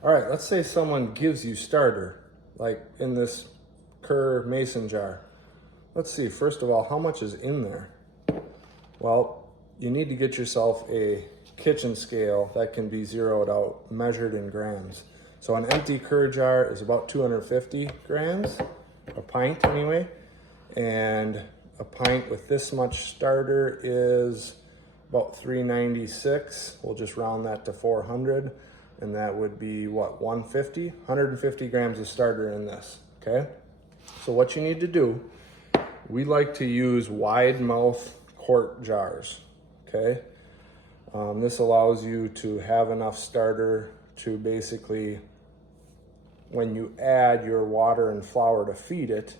All right, let's say someone gives you starter, like in this Kerr mason jar. Let's see, first of all, how much is in there? Well, you need to get yourself a kitchen scale that can be zeroed out, measured in grams. So an empty Kerr jar is about 250 grams, a pint anyway, and a pint with this much starter is about 396. We'll just round that to 400, and that would be what, 150 grams of starter in this, okay? So what you need to do, we like to use wide mouth quart jars, okay? This allows you to have enough starter to basically, when you add your water and flour to feed it,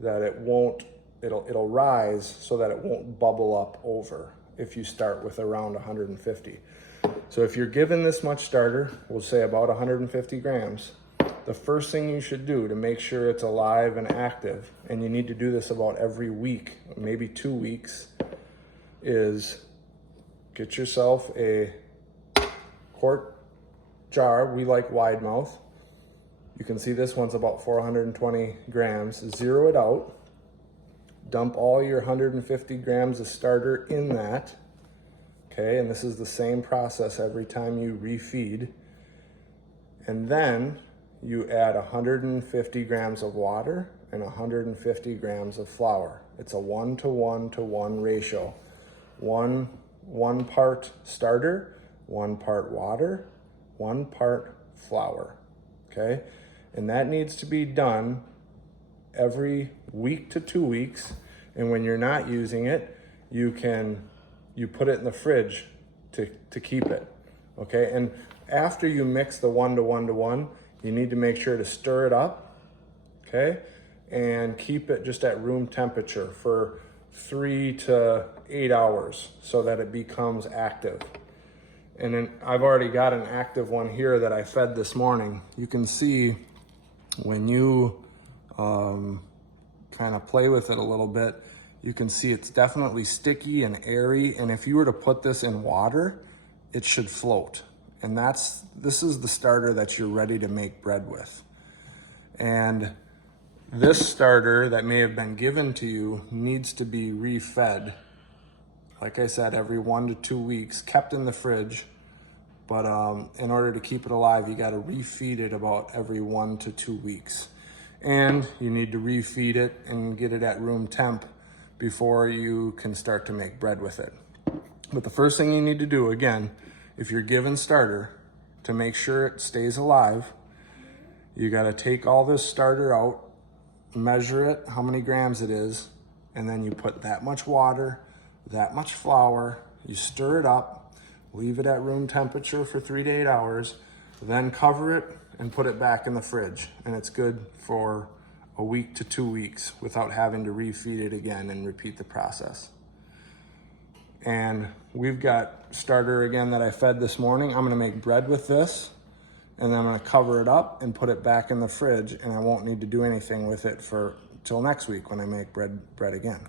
that it'll rise so that it won't bubble up over if you start with around 150. So if you're given this much starter, we'll say about 150 grams, the first thing you should do to make sure it's alive and active, and you need to do this about every week, maybe 2 weeks, is get yourself a quart jar. We like wide mouth. You can see this one's about 420 grams. Zero it out. Dump all your 150 grams of starter in that. Okay, and this is the same process every time you refeed. And then you add 150 grams of water and 150 grams of flour. It's a 1:1:1 ratio. One part starter, 1 part water, 1 part flour, okay? And that needs to be done every week to 2 weeks. And when you're not using it, you put it in the fridge to keep it, okay? And after you mix the 1:1:1, you need to make sure to stir it up, okay? And keep it just at room temperature for 3 to 8 hours so that it becomes active. And then I've already got an active one here that I fed this morning. You can see when you kind of play with it a little bit, you can see it's definitely sticky and airy. And if you were to put this in water, it should float. And this is the starter that you're ready to make bread with. And this starter that may have been given to you needs to be refed. Like I said, every 1 to 2 weeks, kept in the fridge. But in order to keep it alive, you gotta refeed it about every 1 to 2 weeks. And you need to refeed it and get it at room temp before you can start to make bread with it. But the first thing you need to do, again, if you're given starter, to make sure it stays alive, you gotta take all this starter out, measure it, how many grams it is, and then you put that much water, that much flour, you stir it up, leave it at room temperature for 3 to 8 hours, then cover it and put it back in the fridge. And it's good for a week to 2 weeks without having to refeed it again and repeat the process. And we've got starter again that I fed this morning. I'm gonna make bread with this, and then I'm gonna cover it up and put it back in the fridge, and I won't need to do anything with it till next week when I make bread again.